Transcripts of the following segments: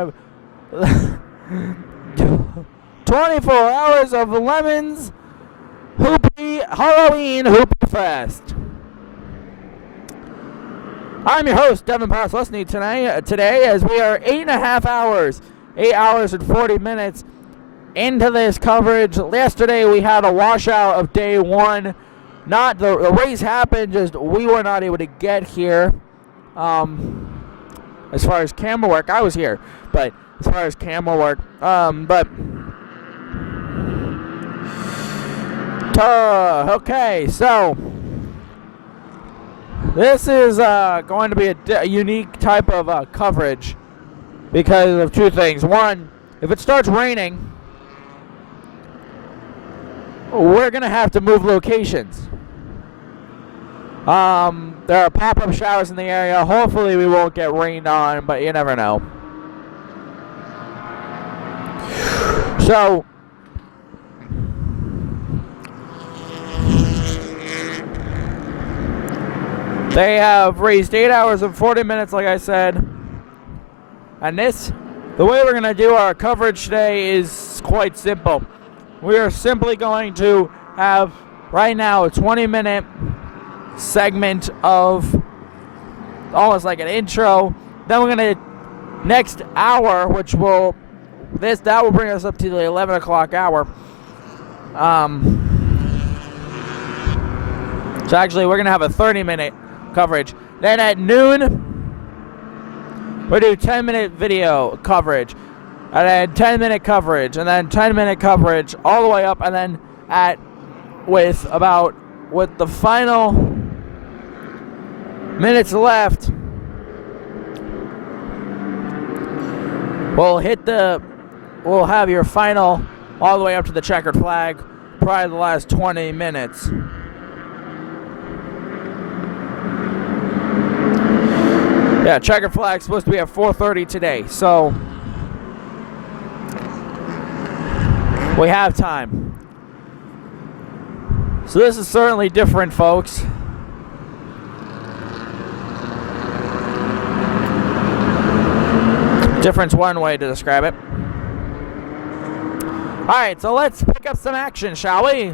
have 24 hours of LeMons Halloween Hoopy Fest. I'm your host, Devin Poslusny, today as we are 8 hours and 40 minutes into this coverage. Yesterday we had a washout of day one. Not the race happened, just we were not able to get here. As far as camera work, I was here, but as far as camera work, okay, so this is going to be a unique type of coverage because of two things. One, if it starts raining, we're going to have to move locations. There are pop-up showers in the area. Hopefully we won't get rained on, but you never know. So they have raced 8 hours and 40 minutes, like I said. And the way we're going to do our coverage today is quite simple. We are simply going to have, right now, a 20-minute segment of almost like an intro. Then we're going to, next hour, that will bring us up to the 11 o'clock hour. So actually, we're going to have a 30-minute coverage. Then at noon, we'll do 10-minute video coverage, and then 10-minute coverage, and then 10-minute coverage all the way up, and then with the final minutes left, we'll have your final all the way up to the checkered flag, probably the last 20 minutes. Yeah, checkered flag's supposed to be at 4:30 today, so we have time. So this is certainly different, folks. Different's one way to describe it. Alright, so let's pick up some action, shall we?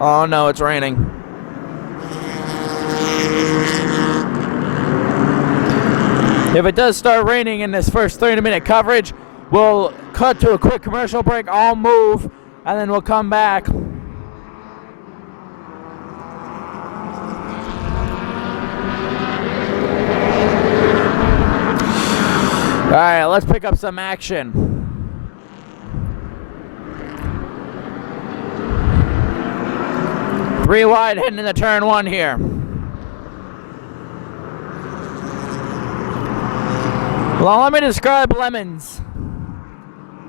Oh no, it's raining. If it does start raining in this first 30-minute coverage, we'll cut to a quick commercial break, I'll move, and then we'll come back. Alright, let's pick up some action. Three wide heading into turn one here. Well, let me describe LeMons.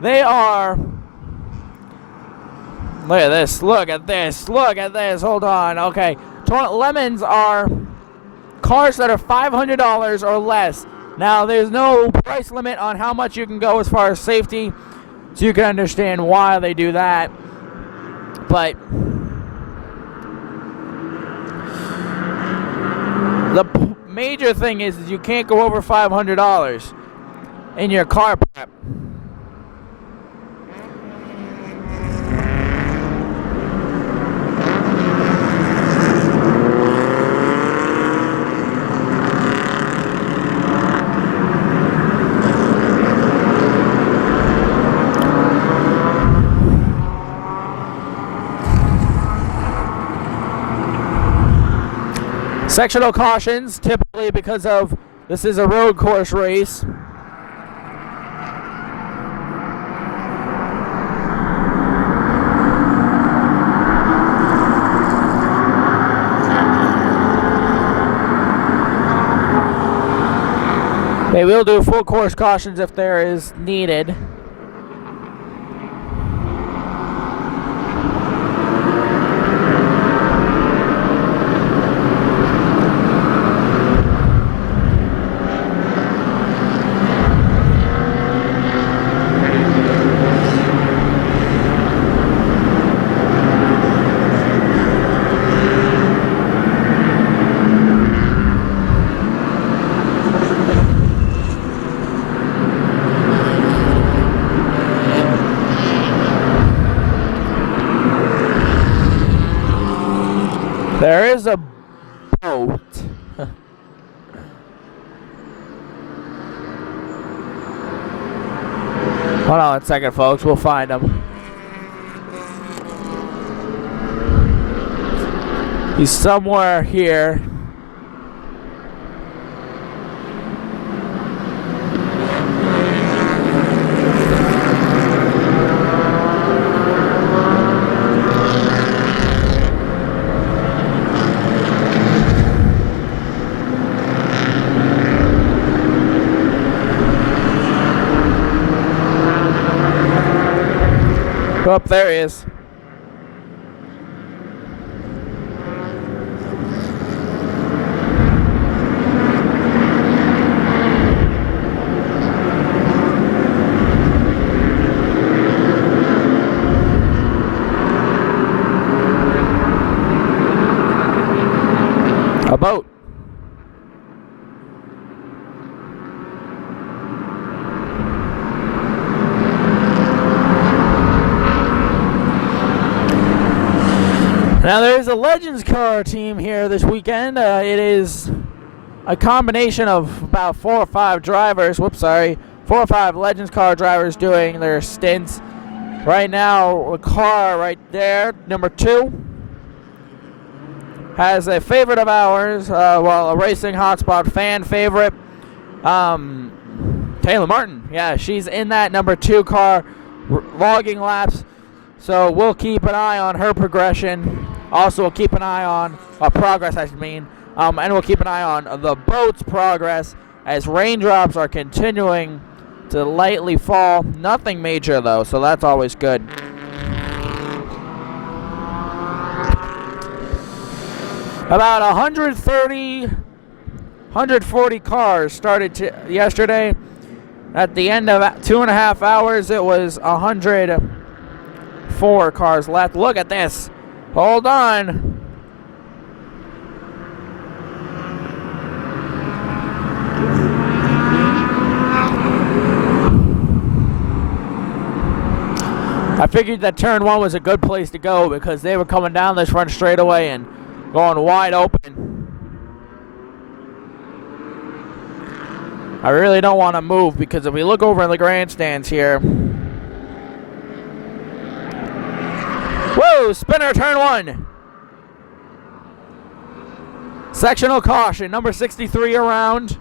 They are... Look at this, look at this, look at this. Hold on, okay. LeMons are cars that are $500 or less. Now, there's no price limit on how much you can go as far as safety, so you can understand why they do that. But the major thing is you can't go over $500 in your car prep. Sectional cautions, typically because of this is a road course race. They will do full course cautions if there is needed. there is a boat. Hold on a second, folks. We'll find him. He's somewhere here. Oh, there he is. A boat. Now there's a Legends car team here this weekend. It is a combination of about 4 or 5 drivers. 4 or 5 Legends car drivers doing their stints. Right now, the car right there, number 2, has a favorite of ours. A racing hotspot fan favorite, Taylor Martin. Yeah, she's in that number 2 car, logging laps. So we'll keep an eye on her progression. Also, we'll keep an eye on progress, I mean. And we'll keep an eye on the boat's progress as raindrops are continuing to lightly fall. Nothing major, though, so that's always good. About 140 cars started yesterday. At the end of 2.5 hours, it was 104 cars left. Look at this. Hold on. I figured that turn 1 was a good place to go because they were coming down this front straightaway and going wide open. I really don't want to move because if we look over in the grandstands here. Whoa, spinner turn 1. Sectional caution, number 63 around.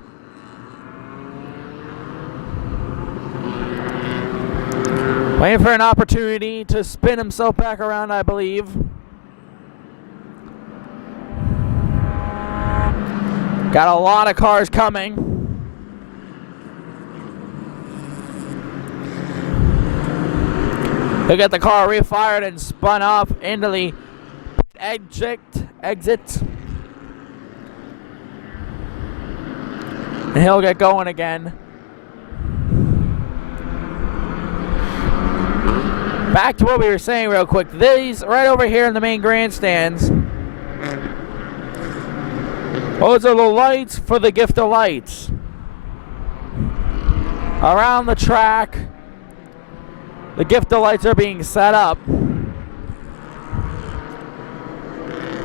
Waiting for an opportunity to spin himself back around, I believe. Got a lot of cars coming. He'll get the car refired and spun off into the exit. And he'll get going again. Back to what we were saying real quick. These right over here in the main grandstands. Those are the lights for the gift of lights. Around the track, the gift of lights are being set up.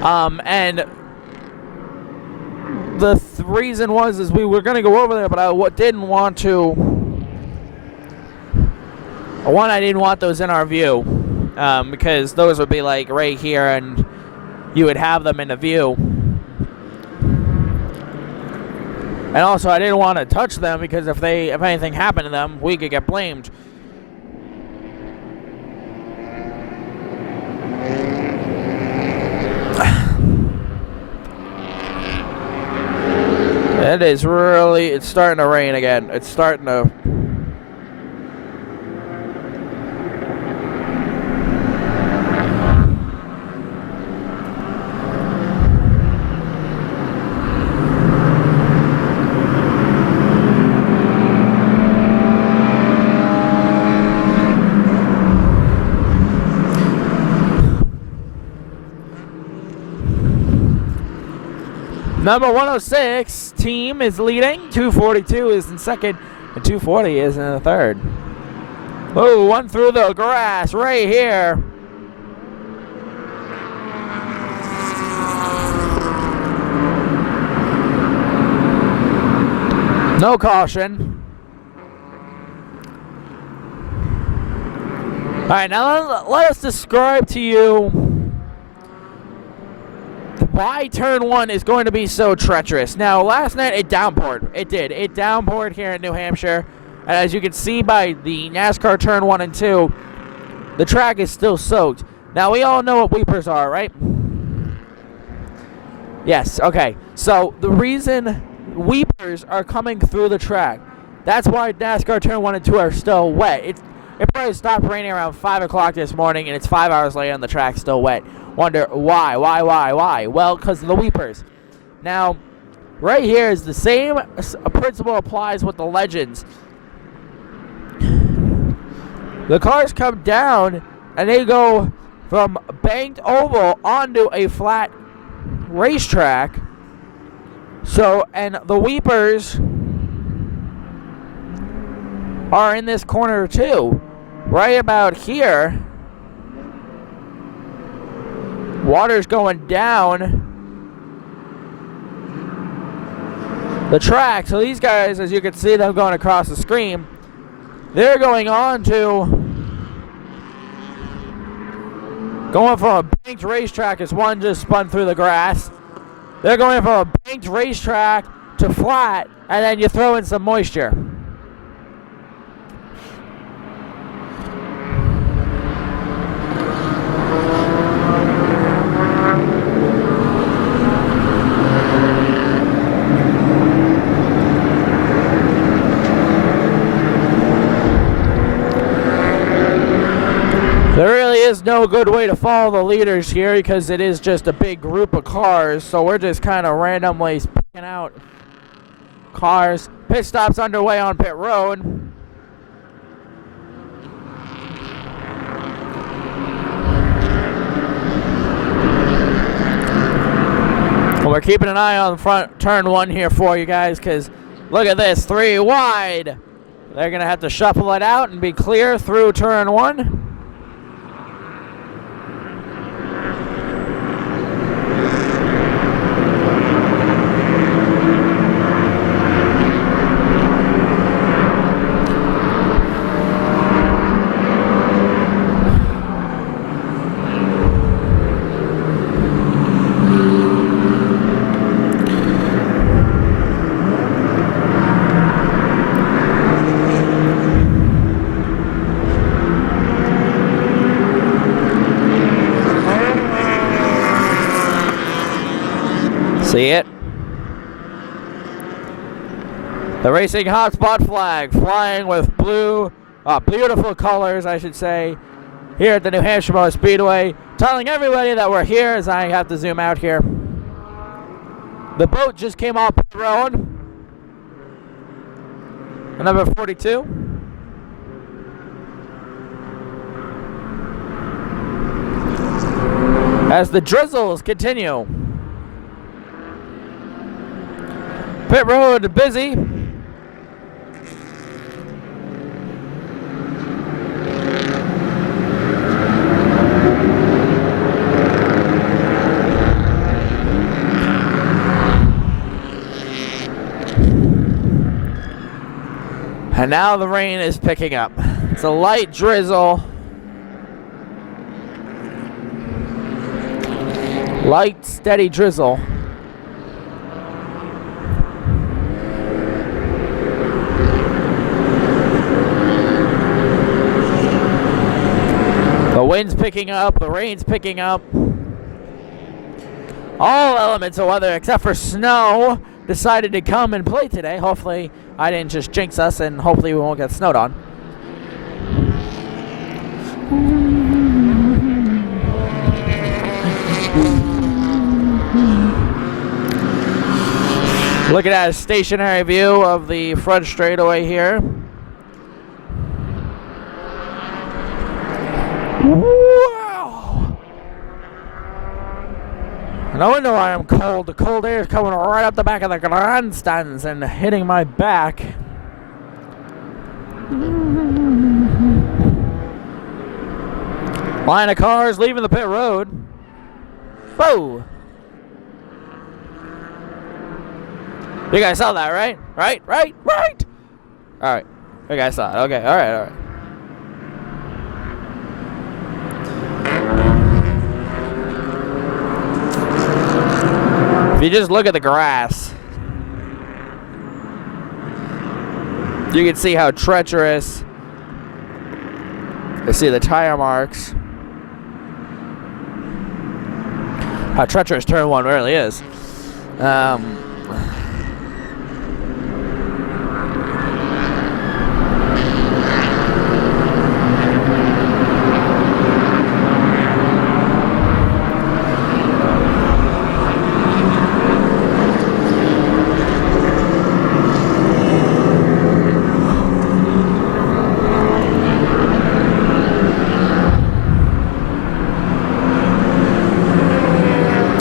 And the reason was we were going to go over there, but I didn't want to. One, I didn't want those in our view because those would be like right here, and you would have them in the view. And also, I didn't want to touch them because if anything happened to them, we could get blamed. It's starting to rain again. It's starting to. Number 106 team is leading. 242 is in second, and 240 is in the third. Oh, one through the grass right here. No caution. Alright, now let us describe to you why turn 1 is going to be so treacherous. Now, last night it downpoured. It did. It downpoured here in New Hampshire. And as you can see by the NASCAR turn 1 and 2, the track is still soaked. Now, we all know what weepers are, right? Yes, okay. So, the reason weepers are coming through the track, that's why NASCAR turn 1 and 2 are still wet. It probably stopped raining around 5 o'clock this morning, and it's 5 hours later and the track's still wet. Wonder why? Well, because of the weepers. Now, right here is the same principle applies with the Legends. The cars come down, and they go from banked oval onto a flat racetrack. So, and the weepers are in this corner too. Right about here, water's going down the track. So these guys, as you can see them going across the screen, they're going on to going from a banked racetrack as one just spun through the grass. They're going from a banked racetrack to flat, and then you throw in some moisture. There really is no good way to follow the leaders here because it is just a big group of cars, so we're just kind of randomly picking out cars. Pit stop's underway on pit road. Well, we're keeping an eye on front turn 1 here for you guys because look at this, 3 wide. They're going to have to shuffle it out and be clear through turn 1. See it? The racing Hotspot flag flying with blue, beautiful colors, I should say, here at the New Hampshire Speedway. Telling everybody that we're here as I have to zoom out here. The boat just came off the road. Number 42. As the drizzles continue. Pit road busy. And now the rain is picking up. It's a light drizzle. Light, steady drizzle. The wind's picking up, the rain's picking up. All elements of weather except for snow decided to come and play today. Hopefully I didn't just jinx us and hopefully we won't get snowed on. Looking at a stationary view of the front straightaway here. Wow! No wonder why I'm cold. The cold air is coming right up the back of the grandstands and hitting my back. Line of cars leaving the pit road. Whoa! You guys saw that, right? Right. All right. You guys saw it. Okay. All right. If you just look at the grass, you can see how treacherous. You see the tire marks. How treacherous turn 1 really is.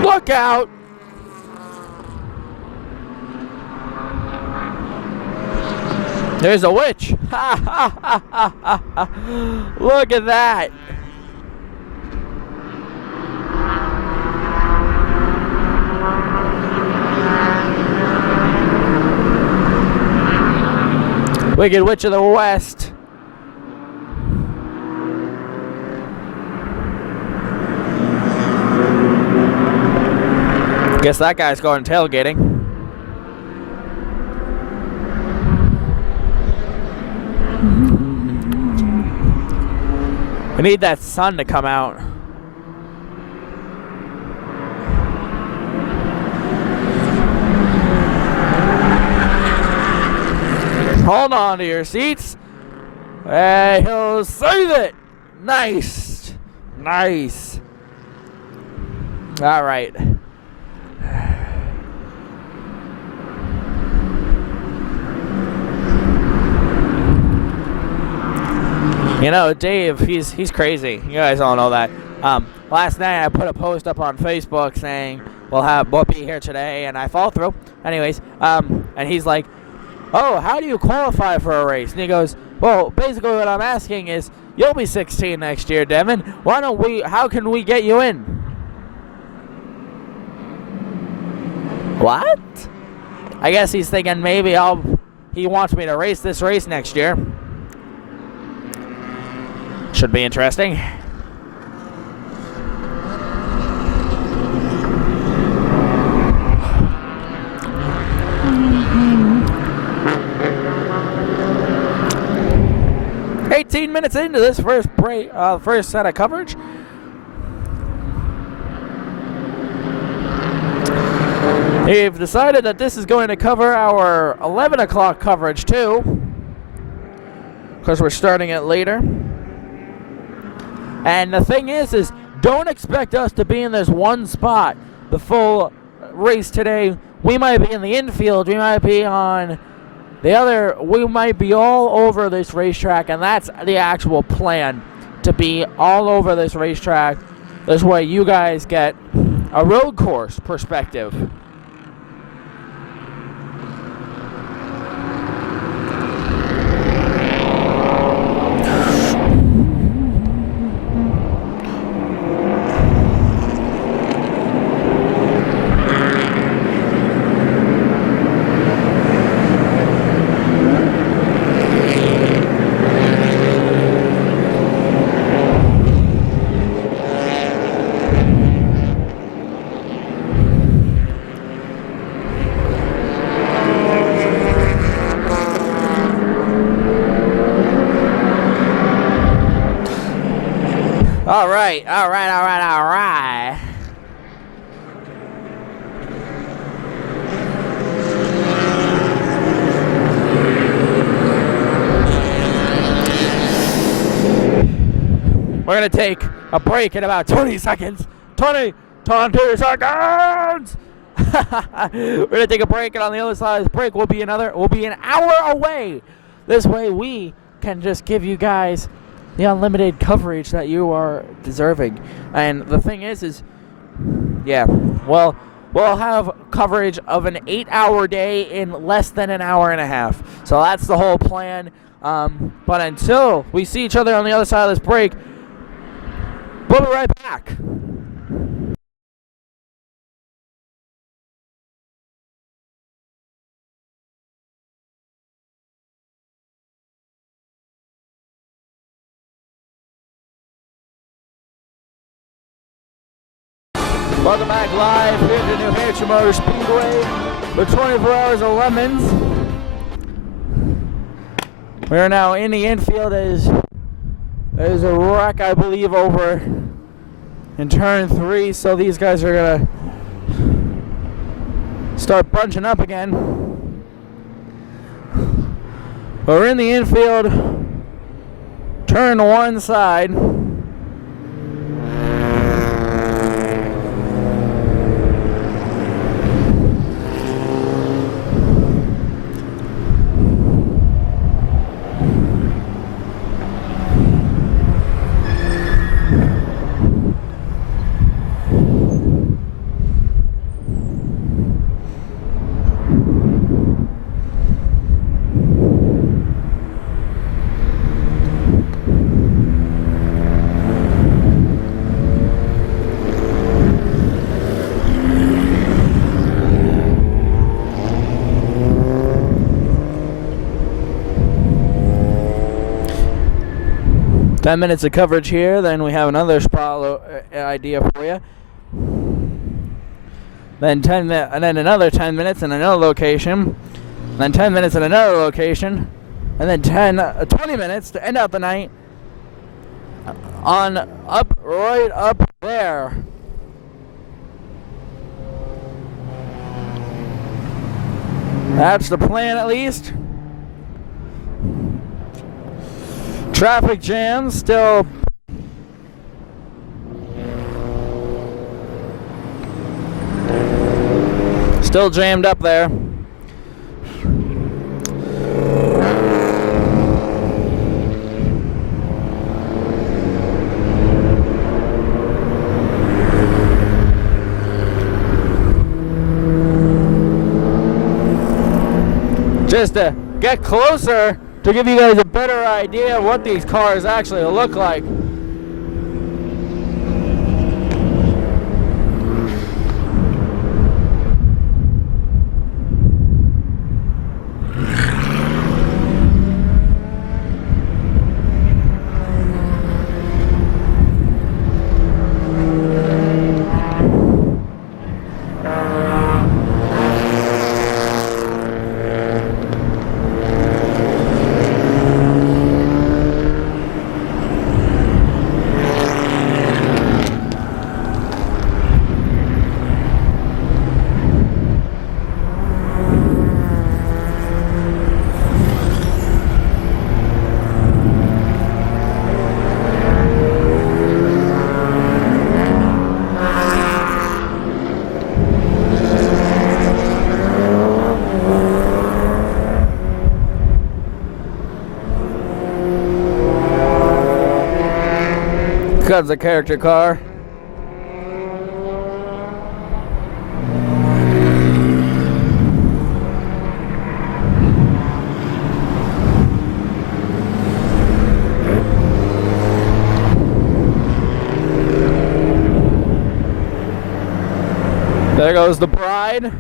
Look out! There's a witch! Look at that! Wicked Witch of the West. Guess that guy's going tailgating. We need that sun to come out. Hold on to your seats. Hey, he'll save it. Nice. All right. You know, Dave, he's crazy. You guys all know that. Last night I put a post up on Facebook saying we'll be here today, and I fall through. Anyways, and he's like, "Oh, how do you qualify for a race?" And he goes, "Well, basically what I'm asking is, you'll be 16 next year, Devin. How can we get you in?" What? I guess he's thinking maybe he wants me to race this race next year. Should be interesting. Minutes into this first set of coverage. They've decided that this is going to cover our 11 o'clock coverage too, because we're starting it later. And the thing is don't expect us to be in this one spot the full race today. We might be in the infield, we might be on the other, we might be all over this racetrack, and that's the actual plan, to be all over this racetrack. This way you guys get a road course perspective. All right. We're going to take a break in about 20 seconds. 20 seconds! We're going to take a break, and on the other side of this break, we'll be an hour away. This way we can just give you guys the unlimited coverage that you are deserving. And the thing is yeah, well, we'll have coverage of an 8-hour day in less than an hour and a half. So that's the whole plan. But until we see each other on the other side of this break, we'll be right back. Welcome back live here to New Hampshire Motor Speedway for 24 hours of LeMons. We are now in the infield. There's a wreck, I believe, over in turn 3, so these guys are gonna start bunching up again. But we're in the infield, turn 1 side. Ten minutes of coverage here, then we have another spot idea for you. Then another 10 minutes in another location. Then 10 minutes in another location, and then 20 minutes to end out the night right up there. That's the plan, at least. Traffic jams still jammed up there. Just to get closer to give you guys a better idea of what these cars actually look like. Comes a character car. There goes the bride.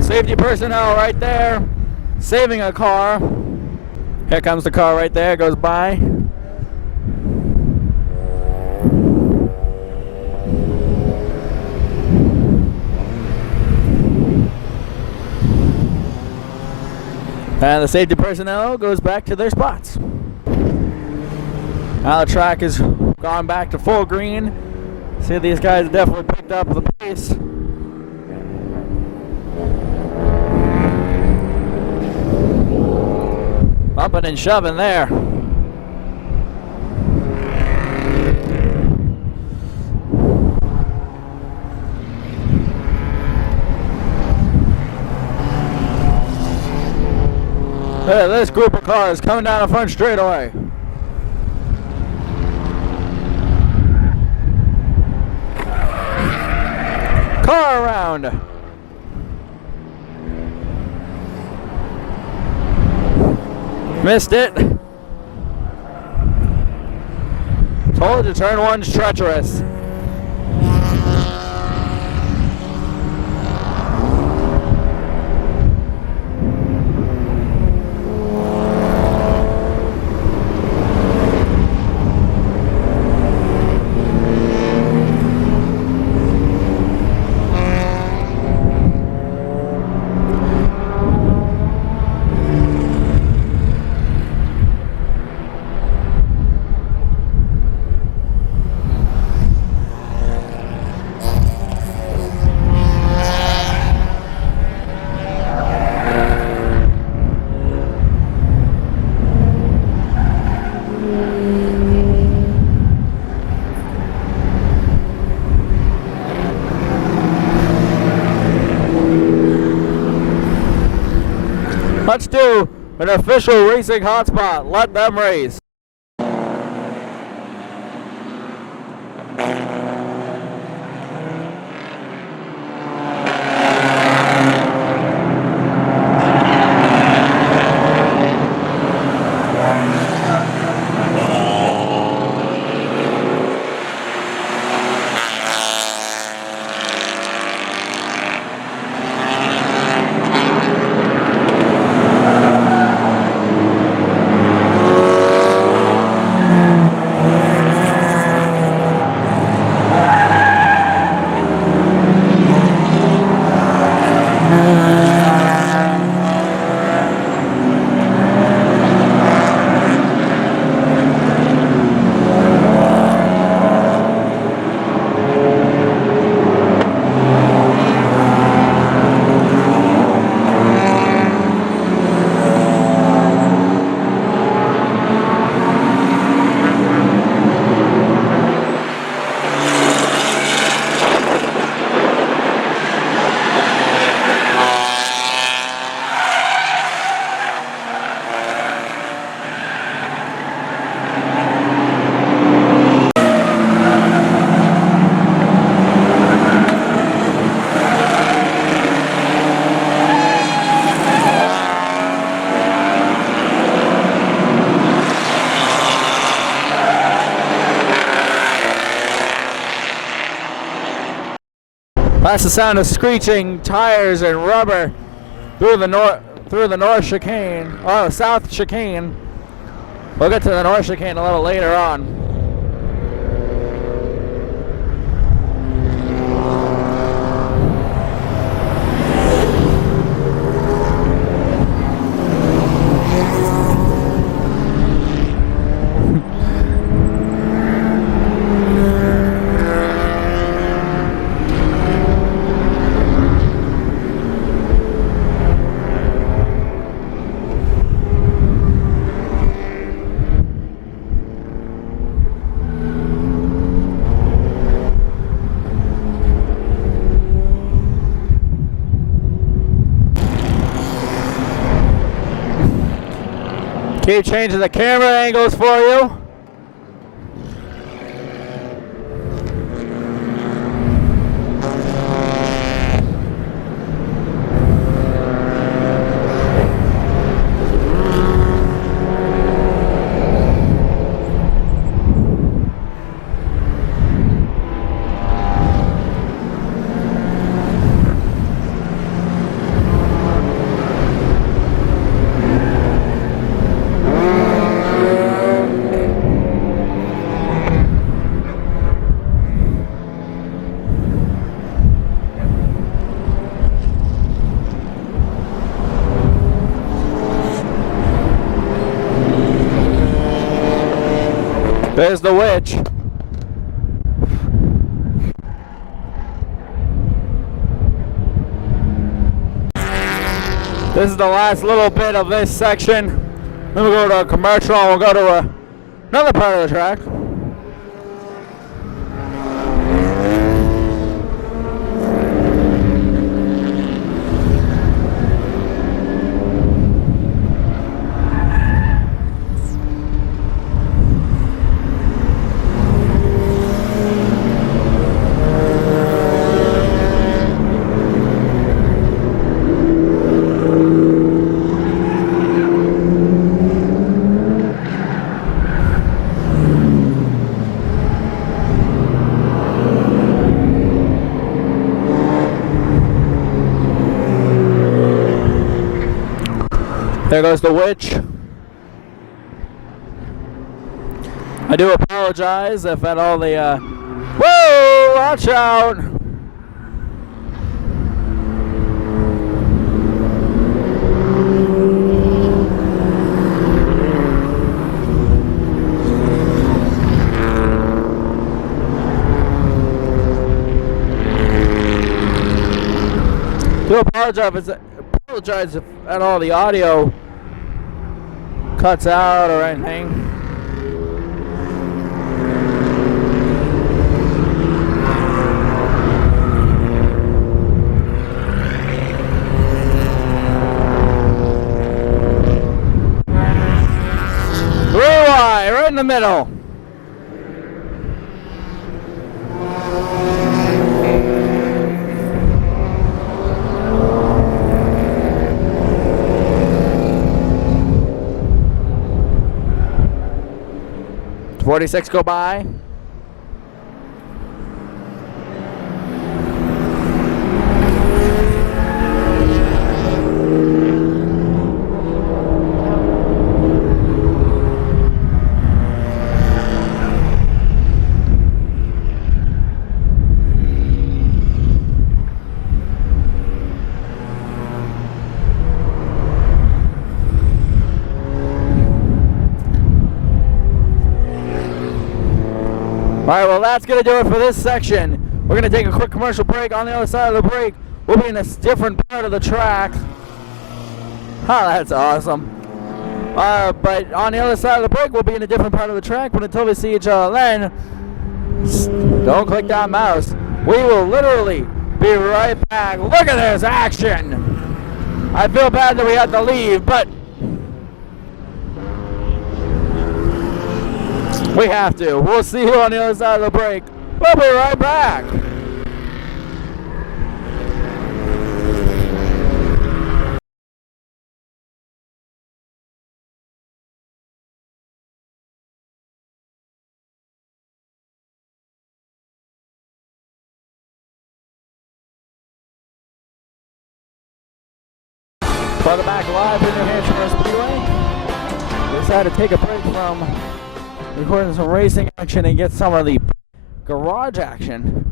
Safety personnel right there, saving a car. Here comes the car right there, goes by. And the safety personnel goes back to their spots. Now the track is gone back to full green. See, these guys definitely picked up the pace. Bumping and shoving there. Hey, this group of cars coming down the front straightaway. Car around. Missed it. Told you turn one's treacherous. Let's do an official racing hotspot. Let them race. That's the sound of screeching tires and rubber through the north chicane, or south chicane. We'll get to the north chicane a little later on. Keep changing the camera angles for you. There's the witch. This is the last little bit of this section. Then we'll go to a commercial and we'll go to another part of the track. There goes the witch. I do apologize if at all the, whoa, watch out. Do apologize if at all the audio cuts out or anything. Right in the middle. .46 go by. Alright, well that's going to do it for this section. We're going to take a quick commercial break. On the other side of the break, we'll be in a different part of the track. Oh, that's awesome. But on the other side of the break, we'll be in a different part of the track. But until we see each other then, don't click that mouse. We will literally be right back. Look at this action. I feel bad that we had to leave, but we have to. We'll see you on the other side of the break. We'll be right back. Welcome back live in New Hampshire Speedway. We decided to take a break from recording some racing action and get some of the garage action.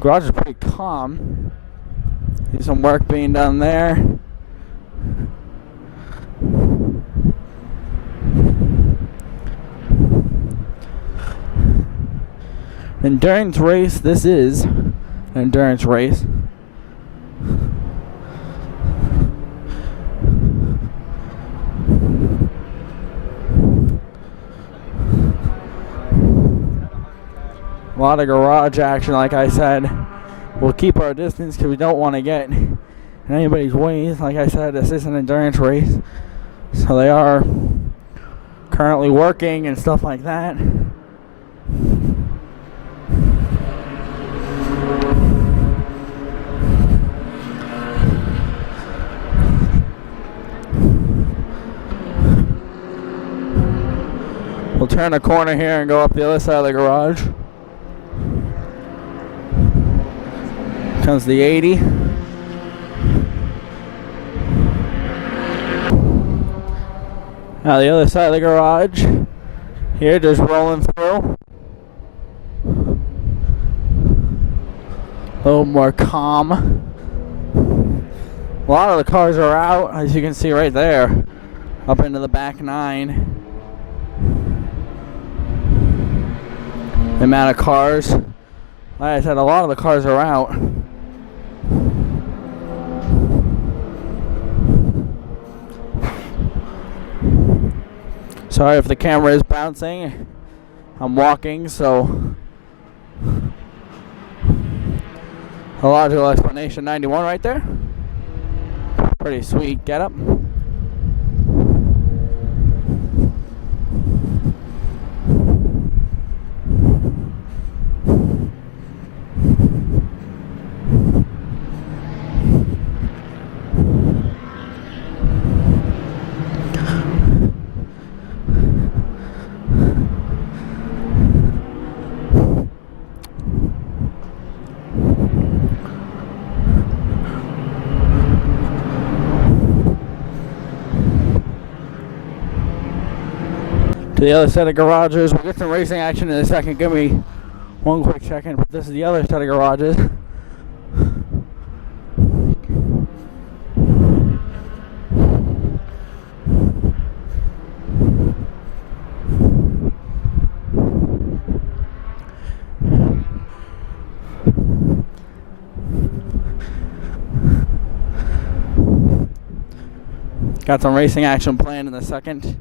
Garage is pretty calm. See some work being done there. Endurance race. This is an endurance race. A lot of garage action, like I said. We'll keep our distance because we don't want to get in anybody's way. Like I said, this is an endurance race, so they are currently working and stuff like that. We'll turn a corner here and go up the other side of the garage. Comes the 80. Now the other side of the garage. Here, just rolling through. A little more calm. A lot of the cars are out, as you can see right there. Up into the back 9. The amount of cars Like I said, a lot of the cars are out. Sorry if the camera is bouncing. I'm walking, so a logical explanation. 91 right there. Pretty sweet getup. To the other set of garages. We'll get some racing action in a second. Give me one quick second. But this is the other set of garages. Got some racing action planned in a second.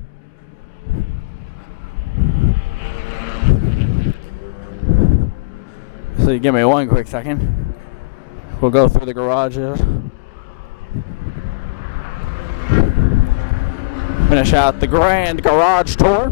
So you give me one quick second. We'll go through the garages. Finish out the grand garage tour.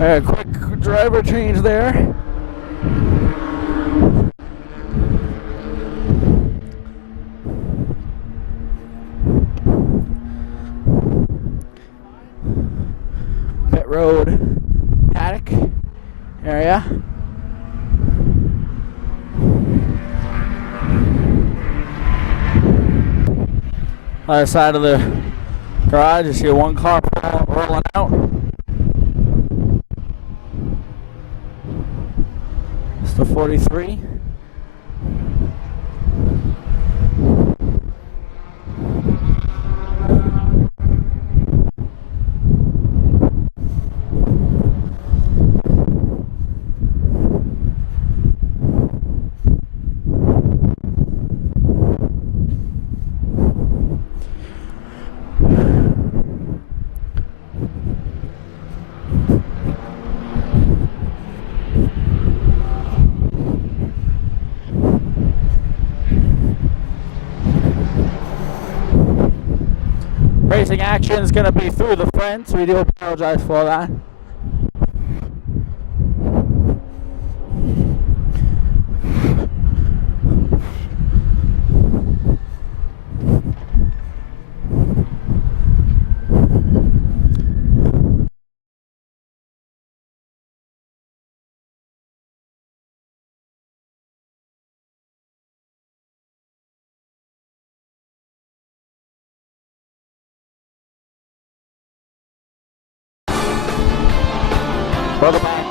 A quick driver change there. Pit road paddock area. Other side of the garage, you see one car rolling out. It's the 43. Racing action is going to be through the front, so we do apologize for that. Further back.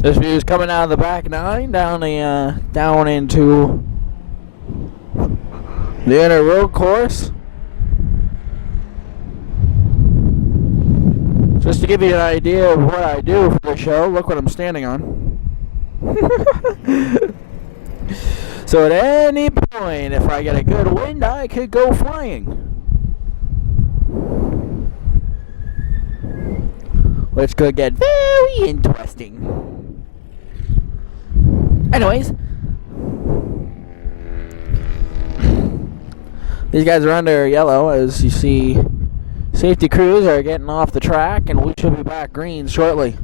This view is coming out of the back nine, down into the inner road course. Just to give you an idea of what I do for the show, look what I'm standing on. So at any point, if I get a good wind, I could go flying. Which could get very interesting. Anyways, these guys are under yellow, as you see. Safety crews are getting off the track, and we should be back green shortly.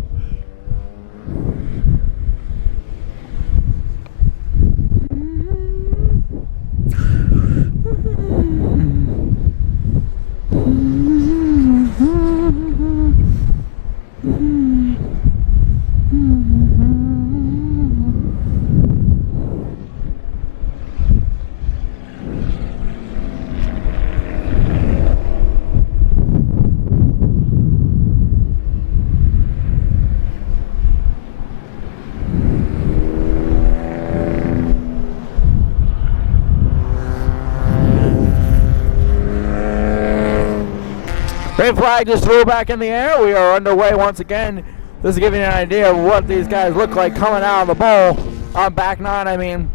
Green flag just flew back in the air. We are underway once again. This is giving you an idea of what these guys look like coming out of the bowl. On back nine, I mean.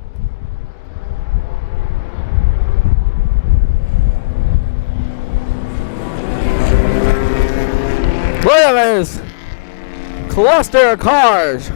Look at this cluster of cars.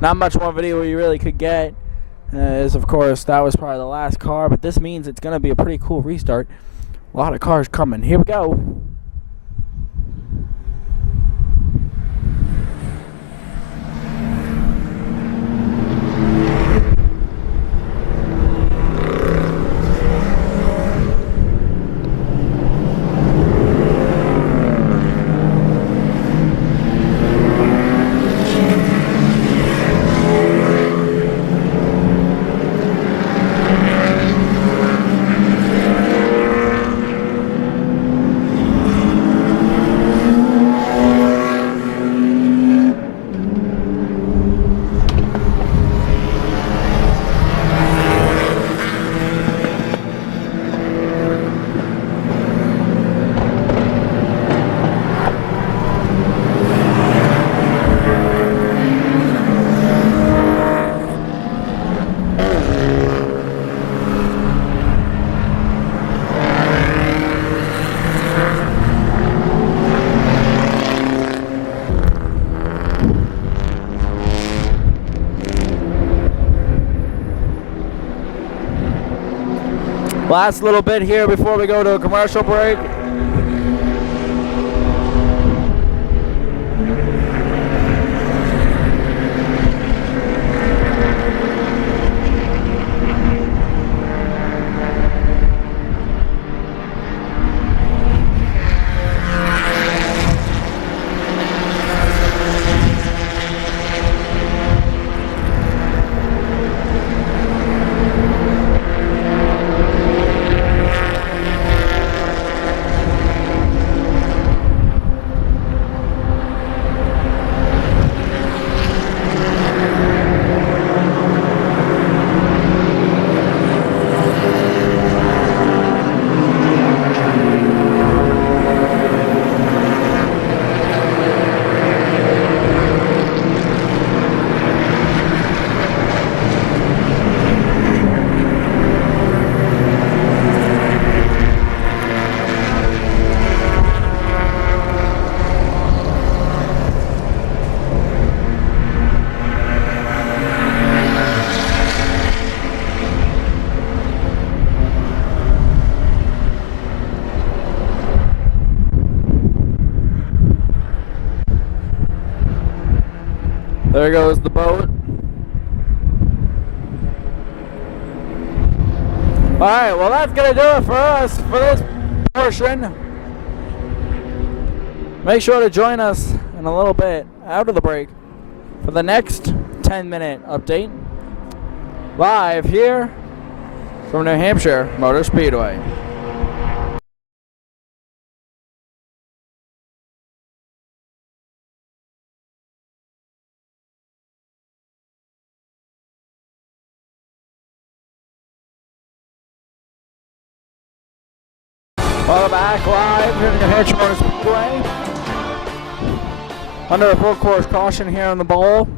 Not much more video you really could get, is of course that was probably the last car, but this means it's going to be a pretty cool restart. A lot of cars coming. Here we go. Last little bit here before we go to a commercial break. There goes the boat. Alright, well that's going to do it for us for this portion. Make sure to join us in a little bit out of the break for the next 10-minute update. Live here from New Hampshire Motor Speedway. Welcome back live here in New Hampshire Motor Speedway. Under a full course caution here in the bowl,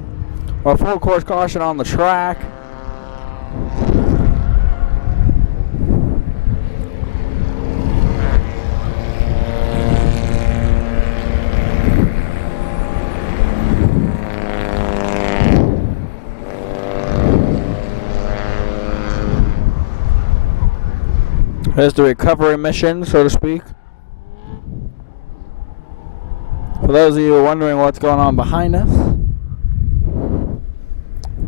or full course caution on the track. Here's the recovery mission, so to speak. For those of you wondering what's going on behind us,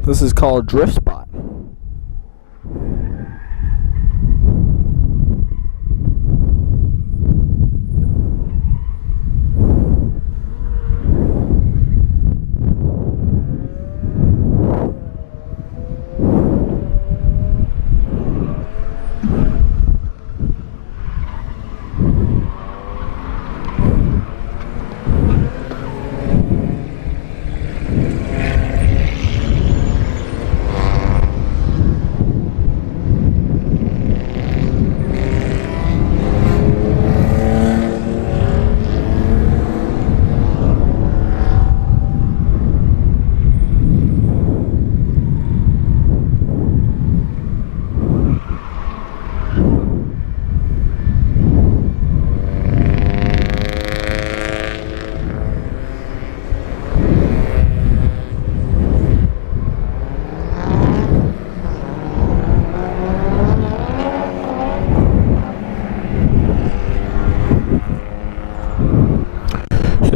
this is called Drift Spot.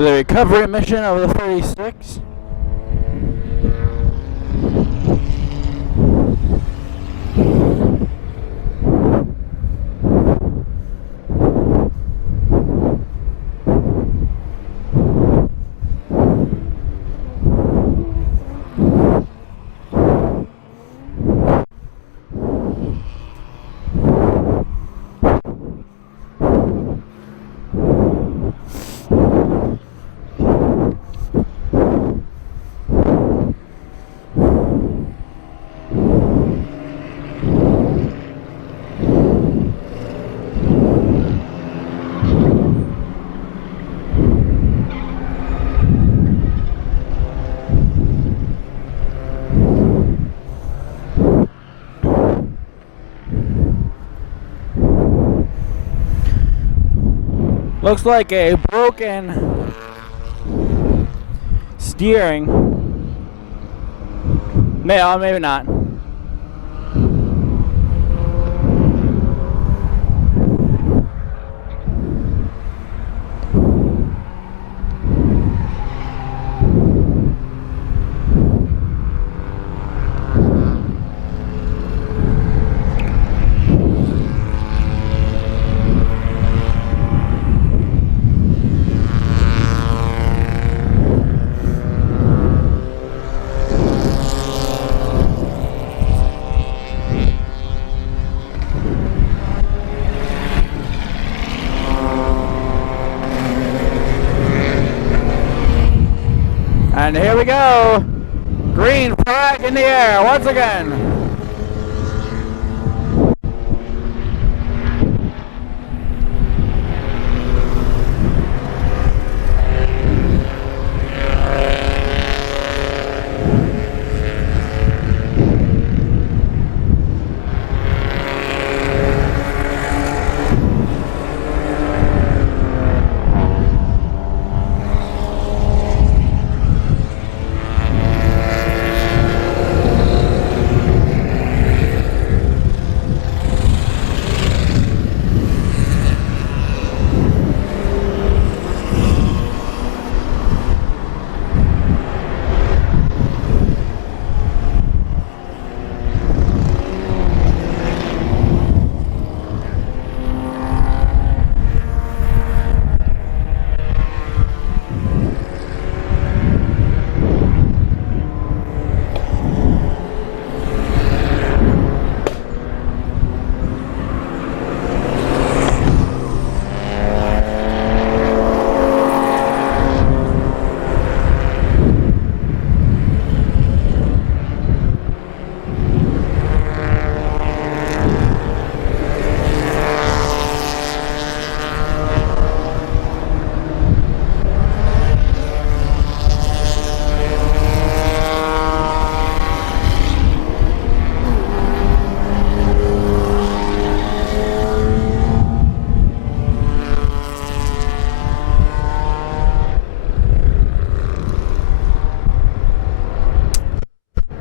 The recovery mission of the 36. Looks like a broken steering. Maybe not. And here we go. Green flag in the air once again.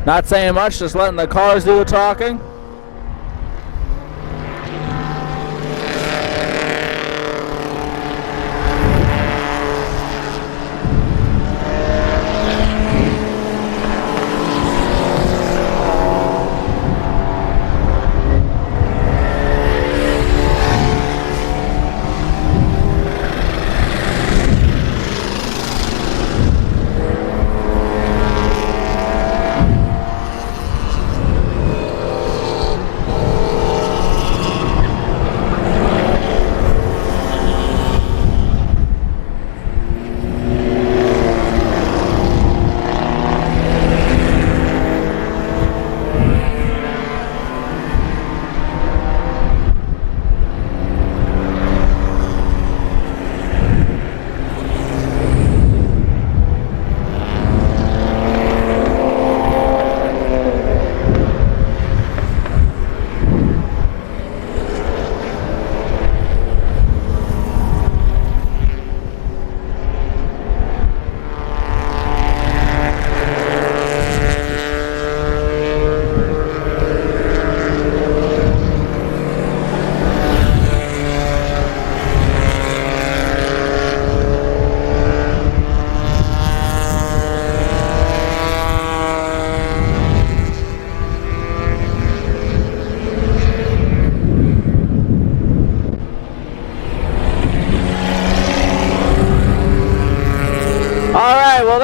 Not saying much, just letting the cars do the talking.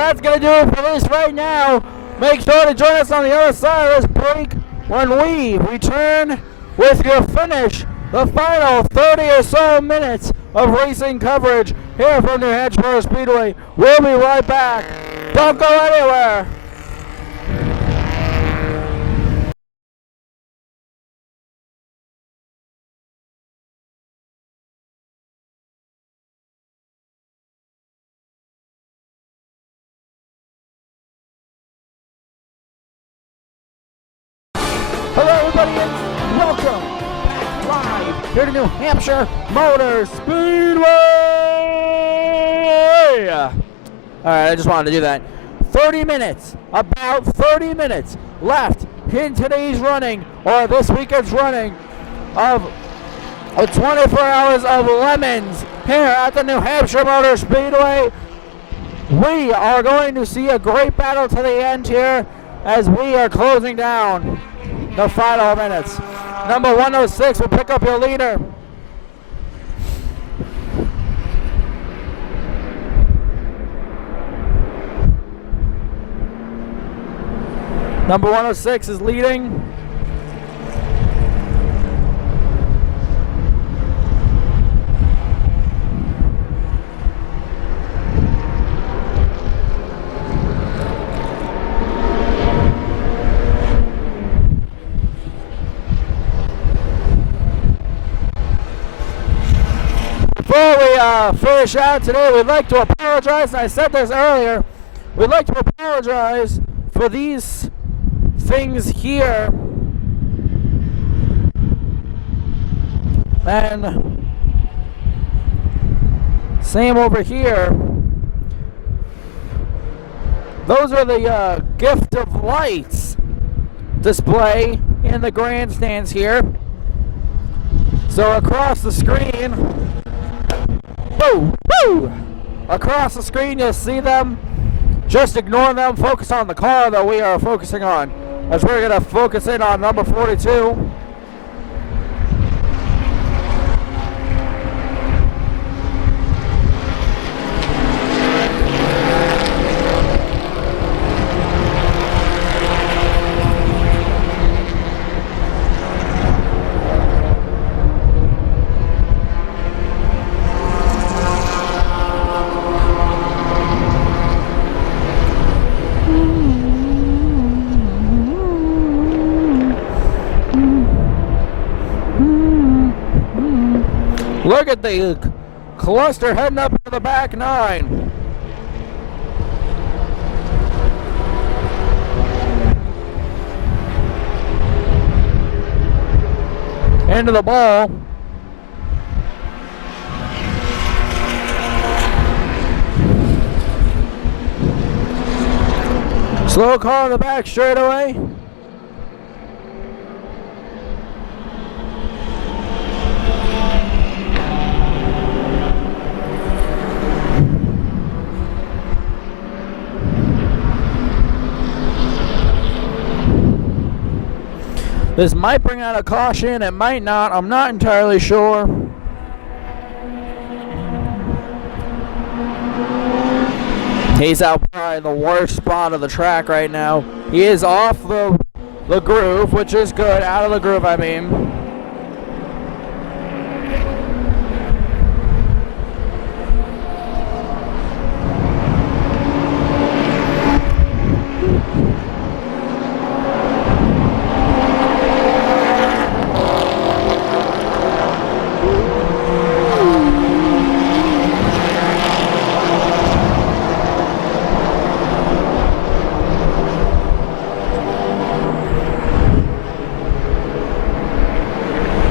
that's going to do it for this right now. Make sure to join us on the other side of this break when we return with your finish, the final 30 or so minutes of racing coverage here from New Hampshire Speedway. We'll be right back. Don't go anywhere. Hello everybody and welcome back live here to New Hampshire Motor Speedway! Alright, I just wanted to do that. 30 minutes, about 30 minutes left in today's running, or this weekend's running, of 24 hours of LeMons here at the New Hampshire Motor Speedway. We are going to see a great battle to the end here as we are closing down the final minutes. Number 106 will pick up your leader. Number 106 is leading. Before we finish out today, we'd like to apologize, and I said this earlier, we'd like to apologize for these things here. And same over here. Those are the gift of lights display in the grandstands here. So across the screen, woo! Across the screen you'll see them. Just ignore them. Focus on the car that we are focusing on, as we're going to focus in on number 42. Look at the cluster heading up to the back nine. Into the ball. Slow car in the back straightaway. This might bring out a caution, it might not, I'm not entirely sure. He's out probably the worst spot of the track right now. He is off the groove, which is good, out of the groove I mean.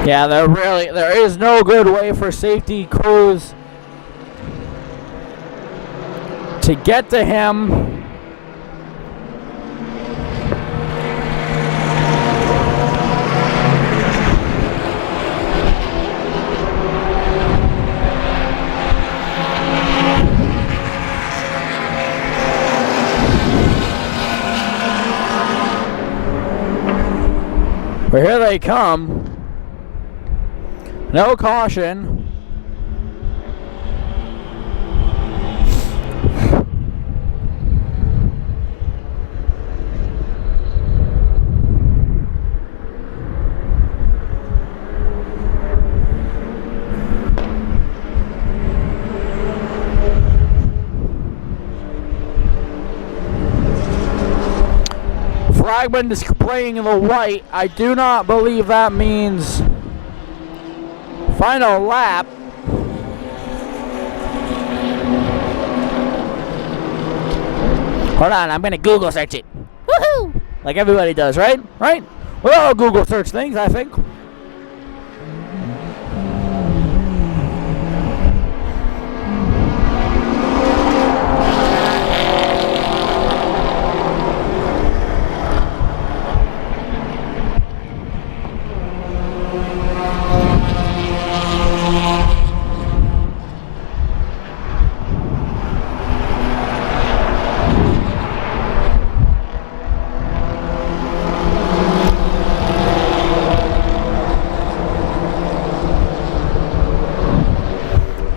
Yeah, there is no good way for safety crews to get to him. But here they come. No caution. fragment displaying the white. I do not believe that means final lap. Hold on, I'm gonna Google search it. Woohoo! Like everybody does, right? Right? We all Google search things, I think.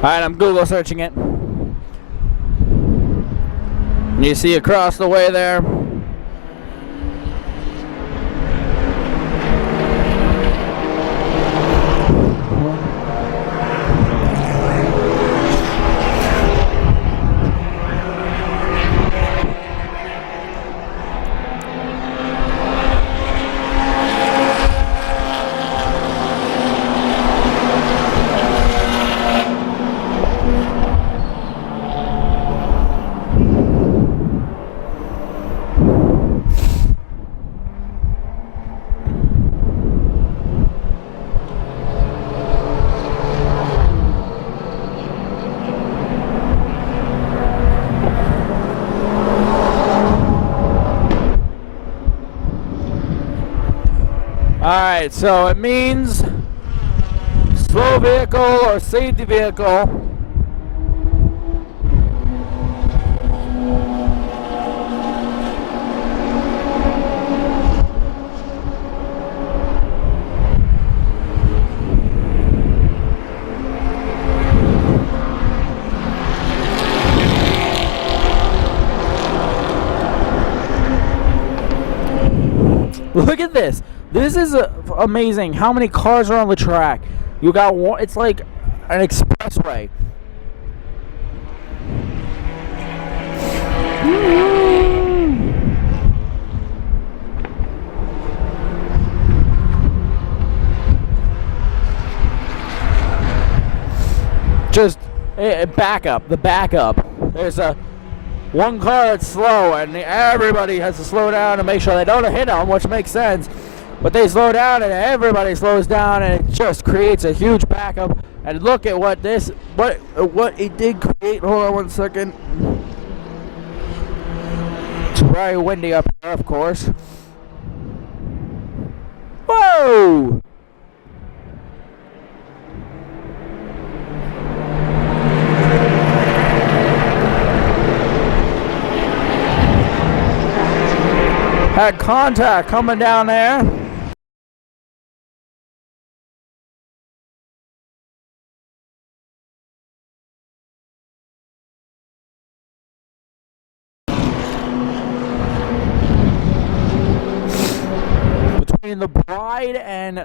Alright, I'm Google searching it. You see across the way there. Alright, so it means slow vehicle or safety vehicle. Look at this. This is amazing. How many cars are on the track? You got one. It's like an expressway. Just backup. The backup. There's one car that's slow, and everybody has to slow down to make sure they don't hit them, which makes sense. But they slow down, and everybody slows down, and it just creates a huge backup. And look at what it did create. Hold on one second. It's very windy up here, of course. Whoa! Had contact coming down there. Between the bride and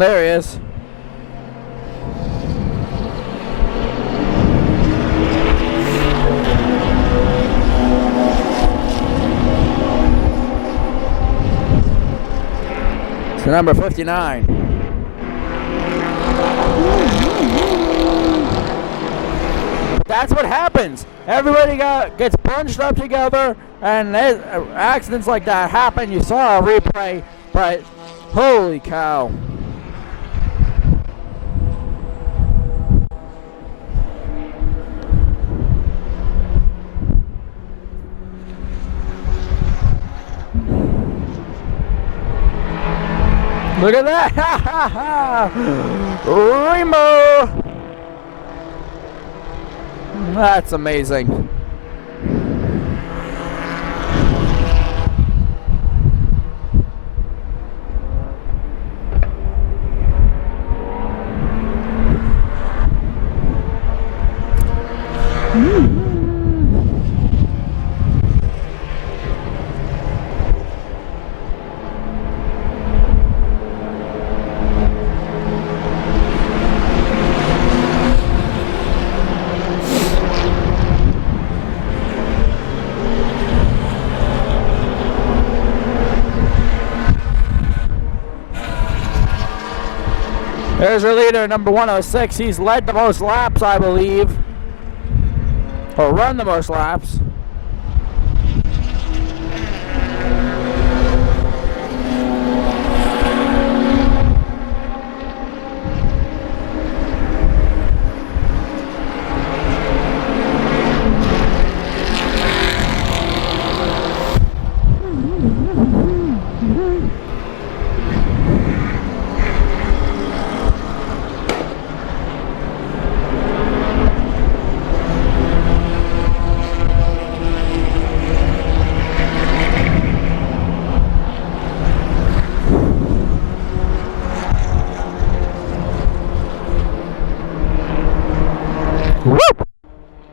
there he is. It's the number 59. That's what happens. Everybody gets bunched up together, and accidents like that happen. You saw a replay, but holy cow. Look at that! Rainbow! That's amazing. There's your leader, number 106. He's led the most laps, I believe. Or run the most laps.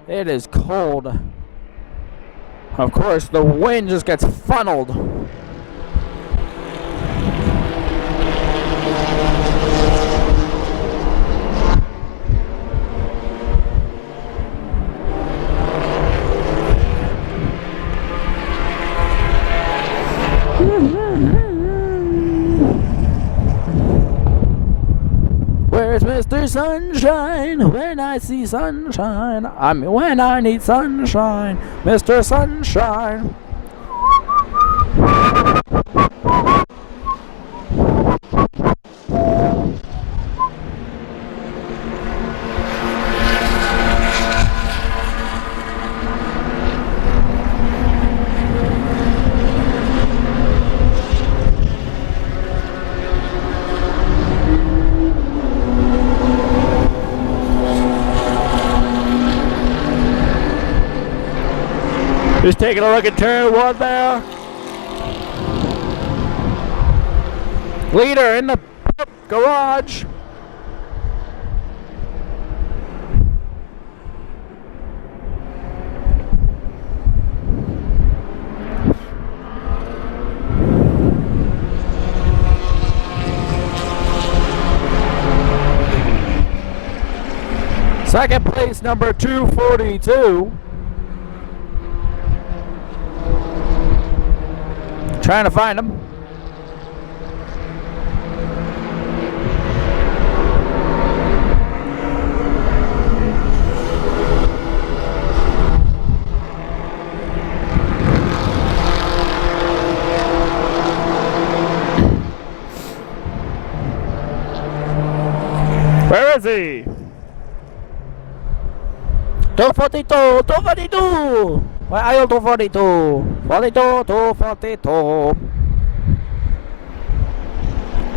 It is cold. Of course, the wind just gets funneled. Where's Mr. Sunshine? When I see sunshine, I mean when I need sunshine, Mr. Sunshine. Just taking a look at turn one there. Leader in the garage. Second place, number 242. Trying to find him. Where is he? 242, 242. Where are you, 242? 42, 242.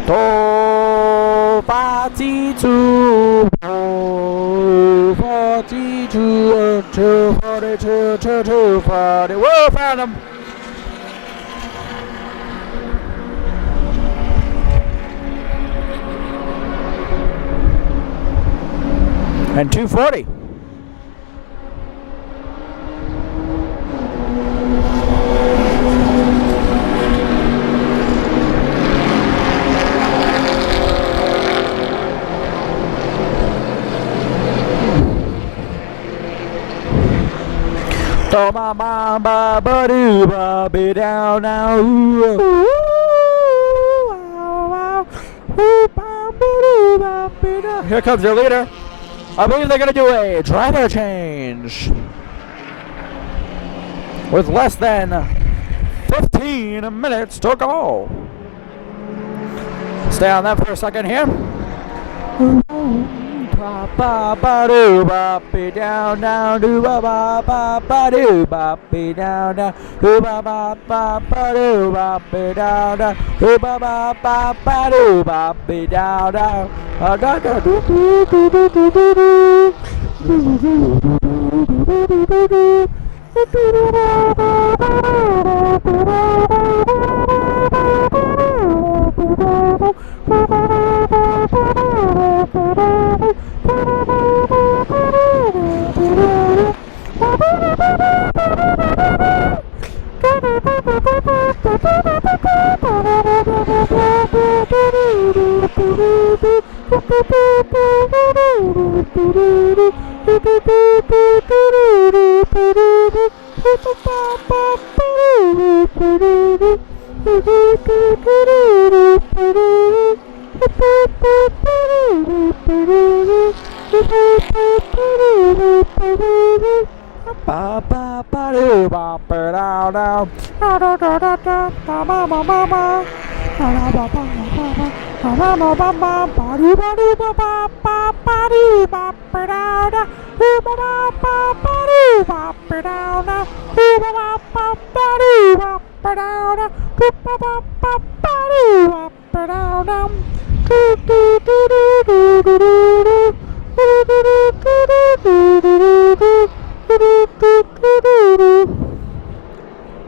242, 242, 242, 240. Whoa, found him. And 240. So my mama ba doo ba be down now. Here comes your leader. I believe they're going to do a driver change with less than 15 minutes to go. Stay on that for a second here. Ba ba ba doo ba be down down doo ba ba ba ba doo ba be down down doo ba ba ba ba doo ba be down down doo ba ba ba ba doo ba be down down da da doo doo doo doo doo doo doo.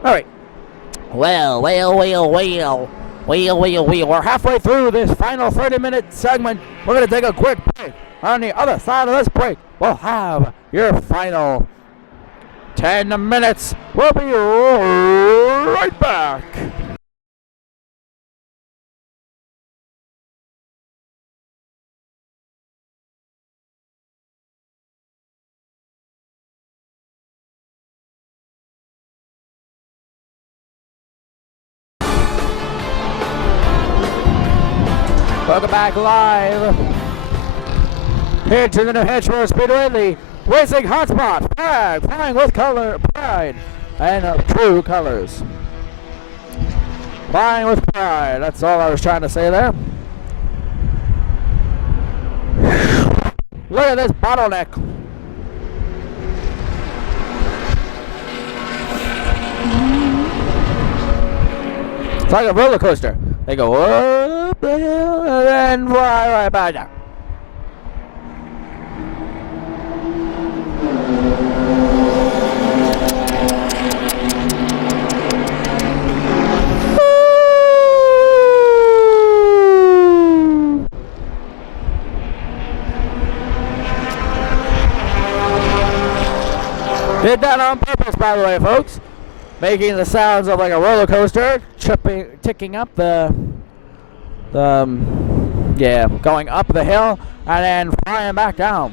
Alright. Well. We're halfway through this final 30-minute segment. We're going to take a quick break. On the other side of this break, we'll have your final 10 minutes. We'll be right back. Welcome back live here to the New Hampshire Speedway, the racing hotspot, flying with pride and true colors. Flying with pride, that's all I was trying to say there. Look at this bottleneck. It's like a roller coaster. They go up the hill and then fly right back down. Did that on purpose, by the way, folks. Making the sounds of like a roller coaster, ticking up going up the hill and then flying back down.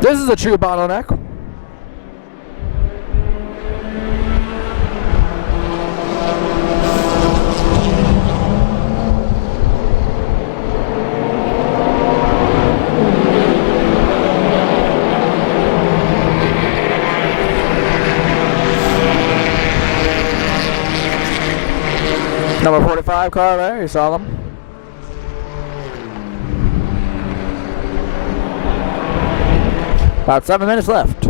This is a true bottleneck. Number 45 car there, you saw them. About 7 minutes left.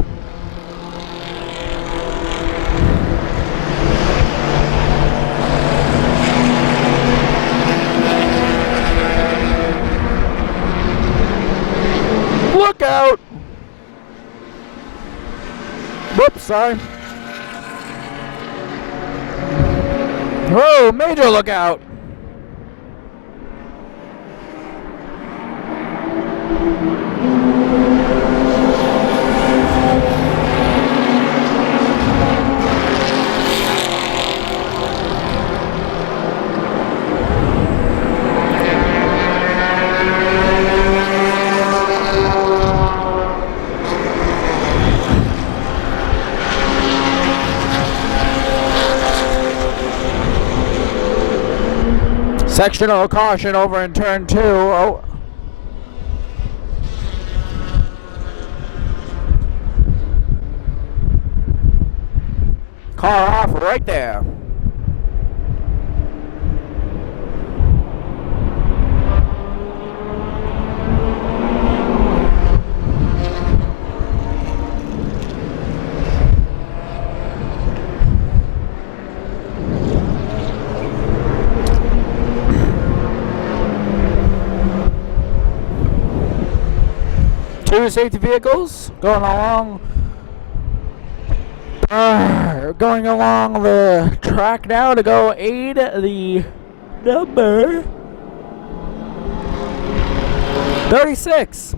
Look out! Whoops, sorry. Whoa, major lookout! Sectional caution over in turn 2. Oh. Car off right there. Two safety vehicles going along the track now to go aid the number 36.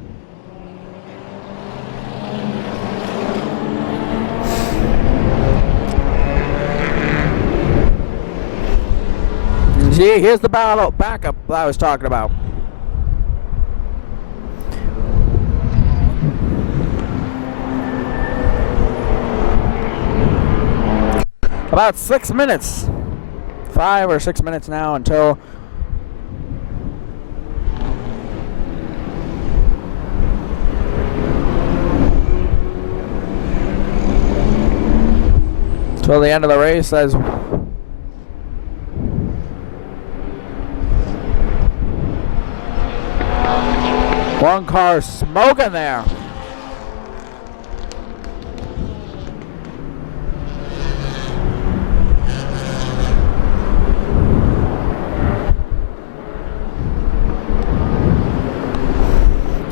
See, here's the backup I was talking about. About 6 minutes 5 or 6 minutes now until the end of the race. As one car smoking there.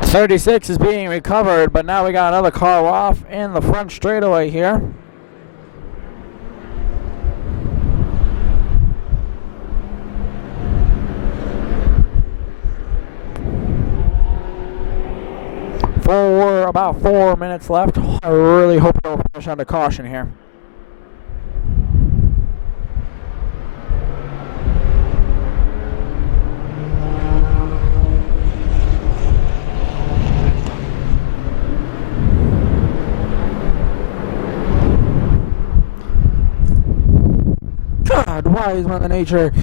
.36 is being recovered, but now we got another car off in the front straightaway here. For about 4 minutes left. I really hope they'll finish under caution here. God, why is Mother Nature?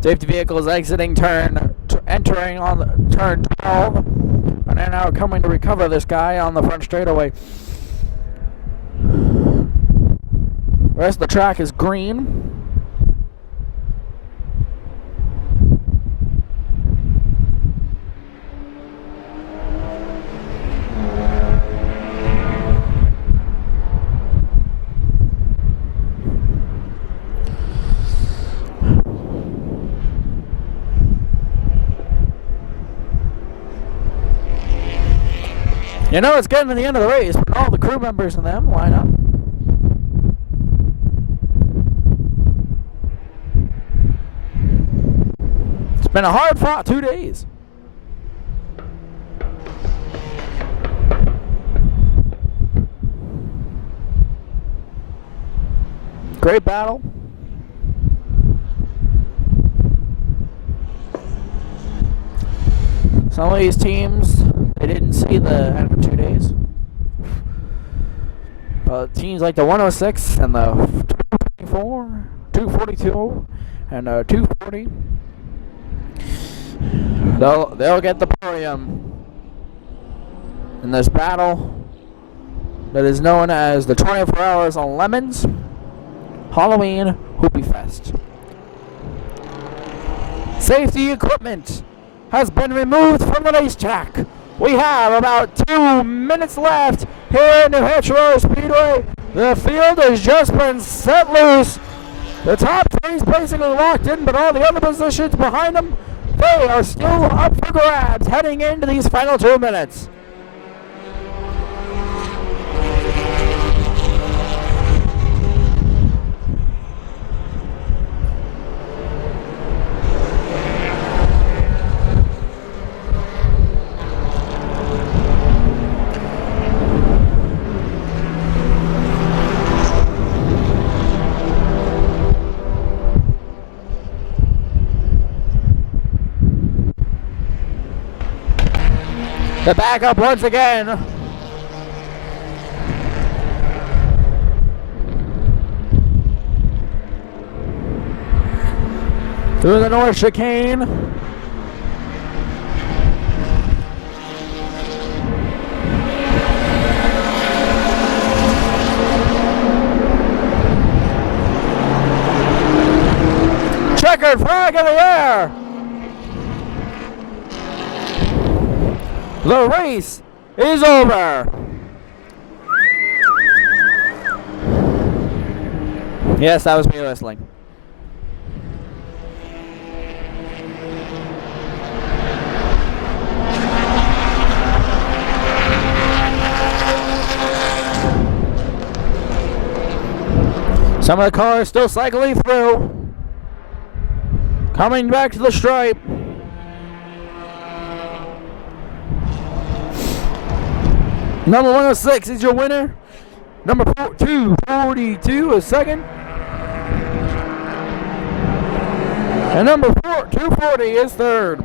Safety vehicles exiting entering on the turn 12, and they're now coming to recover this guy on the front straightaway. The rest of the track is green. You know it's getting to the end of the race, but all the crew members and them line up. It's been a hard-fought 2 days. Great battle. Some of these teams, they didn't see the end of 2 days. But teams like the 106 and the 224, 242, and 240, they'll get the podium in this battle that is known as the 24 Hours on LeMons Halloween Hoopy Fest. Safety equipment has been removed from the racetrack. We have about 2 minutes left here in New Hampshire Speedway. The field has just been set loose. The top three is basically locked in, but all the other positions behind them, they are still up for grabs heading into these final 2 minutes. The backup once again. Through the north chicane. Checkered flag in the air. The race is over. Yes, that was me whistling. Some of the cars still cycling through. Coming back to the stripe. Number 106 is your winner. Number 242 is second. And number 240 is third.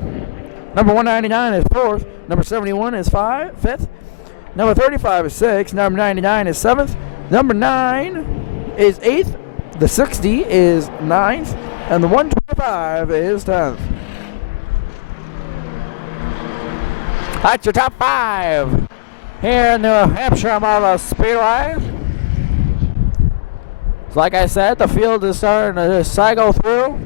Number 199 is fourth. Number 71 is 5th. Number 35 is 6th. Number 99 is 7th. Number 9 is 8th. The 60 is 9th. And the 125 is 10th. That's your top 5 here in New Hampshire Motor Speedway. So like I said, the field is starting to cycle through.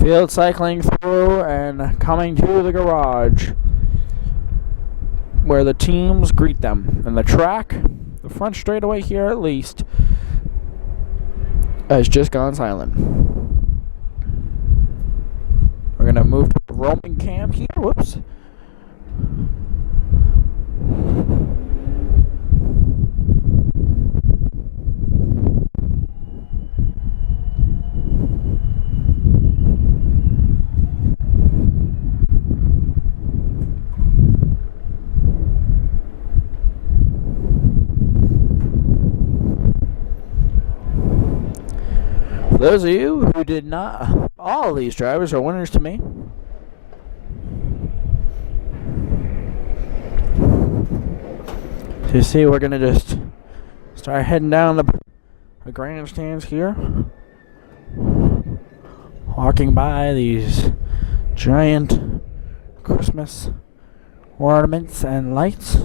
Field cycling through and coming to the garage where the teams greet them. And the track, the front straightaway here at least, has just gone silent. We're going to move to the roaming cam here. Whoops. For those of you who did not, all of these drivers are winners to me. So you see, we're going to just start heading down the grandstands here. Walking by these giant Christmas ornaments and lights.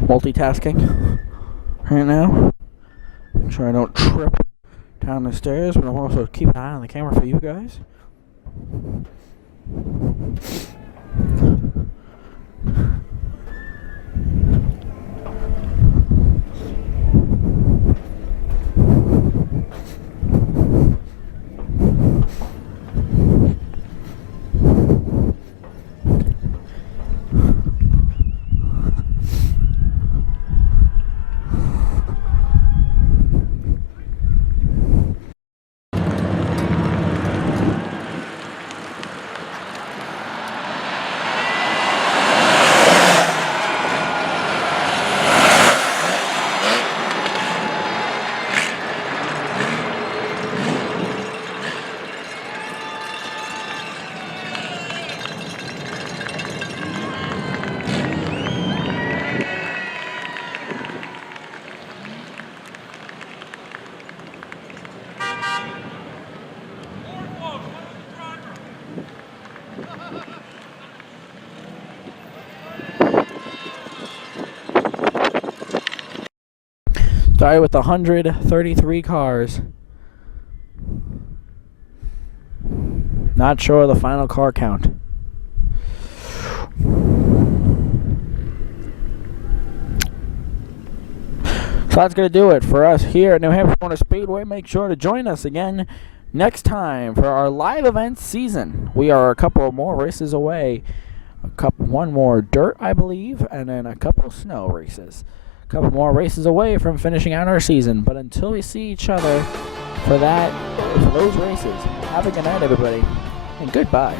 Multitasking right now. Make sure I don't trip down the stairs, but I'm also keeping an eye on the camera for you guys. Started with 133 cars. Not sure of the final car count. So that's going to do it for us here at New Hampshire Motor Speedway. Make sure to join us again next time for our live event season. We are a couple more races away. One more dirt, I believe, and then a couple snow races. A couple more races away from finishing out our season. But until we see each other for those races, have a good night, everybody, and goodbye.